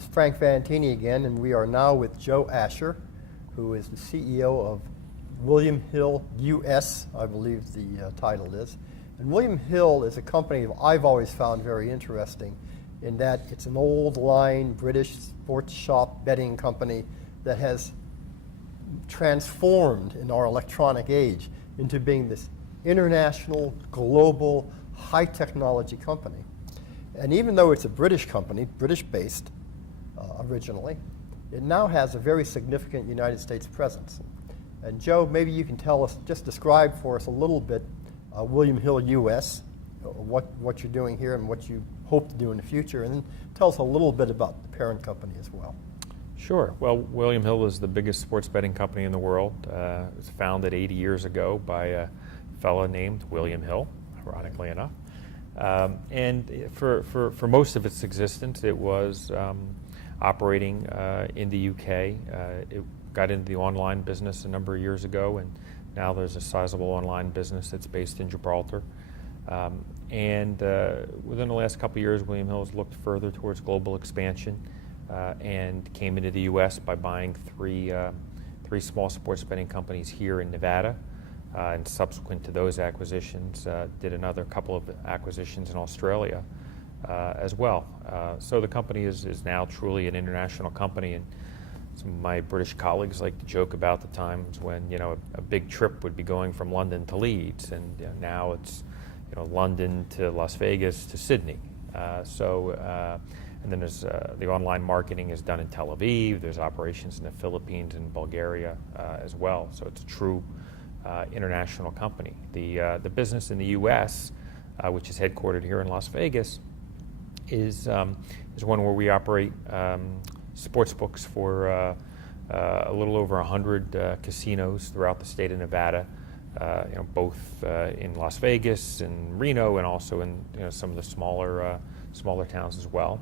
This is Frank Fantini again, and we are now with Joe Asher, who is the CEO of William Hill US, I believe the title is. And William Hill is a company I've always found very interesting in that it's an old line British sports shop betting company that has transformed in our electronic age into being this international, global, high technology company. And even though it's a British company, British-based originally, it now has a very significant United States presence. And Joe, maybe you can tell us, just describe for us a little bit William Hill US, what you're doing here and what you hope to do in the future, and then tell us a little bit about the parent company as well. Sure. Well, William Hill is the biggest sports betting company in the world. It was founded 80 years ago by a fellow named William Hill, ironically enough. And for most of its existence, it was operating in the UK. It got into the online business a number of years ago, and now there's a sizable online business that's based in Gibraltar. And within the last couple of years, William Hill has looked further towards global expansion and came into the U.S. by buying three small sports betting companies here in Nevada. And subsequent to those acquisitions, did another couple of acquisitions in Australia as well. So the company is now truly an international company, and some of my British colleagues like to joke about the times when a big trip would be going from London to Leeds, and now it's London to Las Vegas to Sydney. And then there's the online marketing is done in Tel Aviv. There's operations in the Philippines and Bulgaria as well. So it's a true international company. The business in the U.S., which is headquartered here in Las Vegas, is one where we operate sports books for a little over 100 casinos throughout the state of Nevada, both in Las Vegas and Reno, and also in some of the smaller towns as well.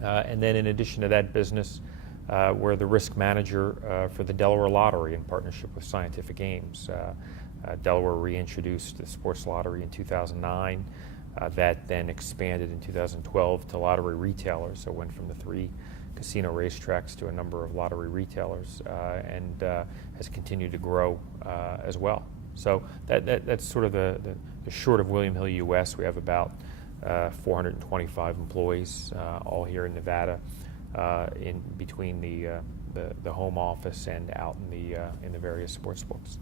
And then in addition to that business, we're the risk manager for the Delaware Lottery in partnership with Scientific Games. Delaware reintroduced the sports lottery in 2009. That then expanded in 2012 to lottery retailers, so it went from the 3 casino racetracks to a number of lottery retailers, and has continued to grow as well. So that's sort of the short of William Hill US. We have about 425 employees, all here in Nevada, in between the home office and out in the various sports books.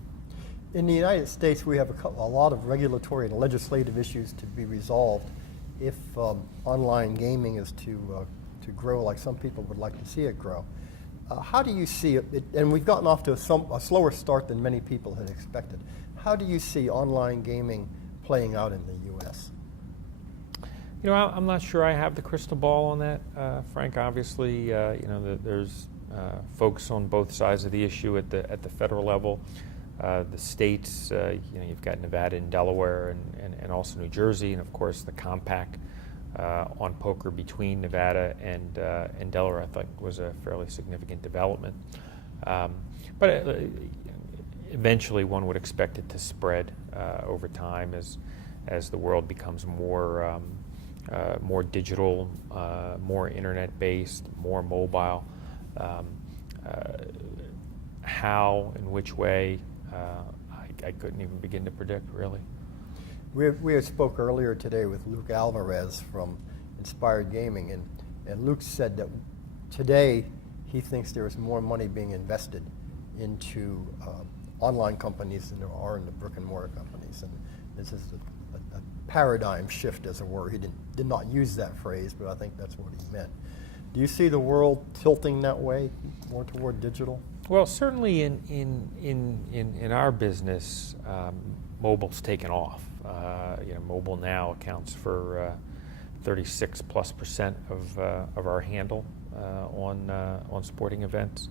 In the United States, we have a lot of regulatory and legislative issues to be resolved if online gaming is to grow like some people would like to see it grow. How do you see it? And we've gotten off to a slower start than many people had expected. How do you see online gaming playing out in the U.S.? I'm not sure I have the crystal ball on that, Frank. Obviously, there's folks on both sides of the issue at the federal level. The states, you've got Nevada and Delaware, and also New Jersey, and of course the compact on poker between Nevada and Delaware, I think, was a fairly significant development. But eventually, one would expect it to spread over time as the world becomes more digital, more internet-based, more mobile. How and which way, I couldn't even begin to predict, really. We spoke earlier today with Luke Alvarez from Inspired Gaming, and Luke said that today he thinks there is more money being invested into online companies than there are in the brick-and-mortar companies. And this is a paradigm shift, as it were. He did not use that phrase, but I think that's what he meant. Do you see the world tilting that way, more toward digital? Well, certainly in our business, mobile's taken off. Mobile now accounts for 36+% of our handle on sporting events.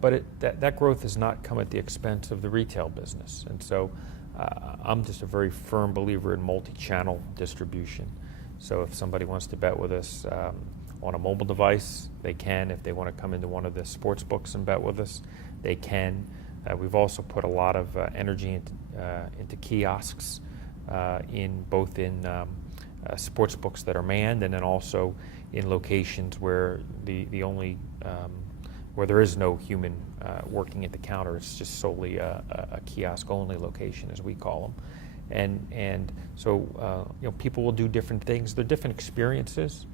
But that growth has not come at the expense of the retail business. And so I'm just a very firm believer in multi-channel distribution. So if somebody wants to bet with us on a mobile device, they can. If they want to come into one of the sports books and bet with us, they can. We've also put a lot of energy into kiosks, both in sports books that are manned, and then also in locations where where there is no human working at the counter. It's just solely a kiosk-only location, as we call them. And so people will do different things. They're different experiences.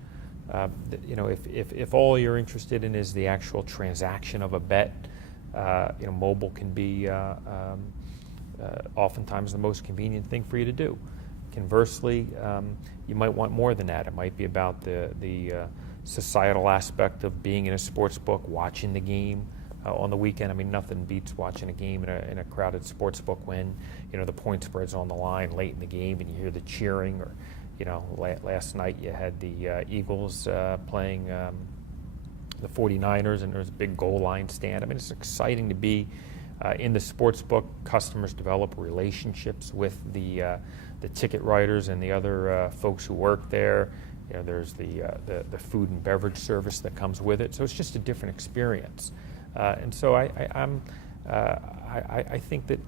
If all you're interested in is the actual transaction of a bet, mobile can be oftentimes the most convenient thing for you to do. Conversely, you might want more than that. It might be about the societal aspect of being in a sports book, watching the game on the weekend. I mean, nothing beats watching a game in a crowded sports book when the point spread's on the line late in the game and you hear the cheering. Or last night you had the Eagles playing the 49ers, and there's a big goal line stand. I mean, it's exciting to be in the sports book. Customers develop relationships with the ticket writers and the other folks who work there. There's the food and beverage service that comes with it. So it's just a different experience. And so I think that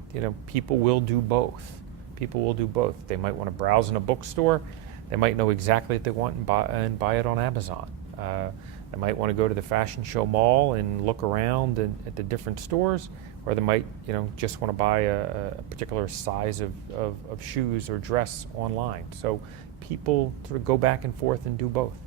people will do both. People will do both. They might want to browse in a bookstore. They might know exactly what they want and buy it on Amazon. They might want to go to the fashion show mall and look around at the different stores, or they might just want to buy a particular size of shoes or dress online. So people sort of go back and forth and do both.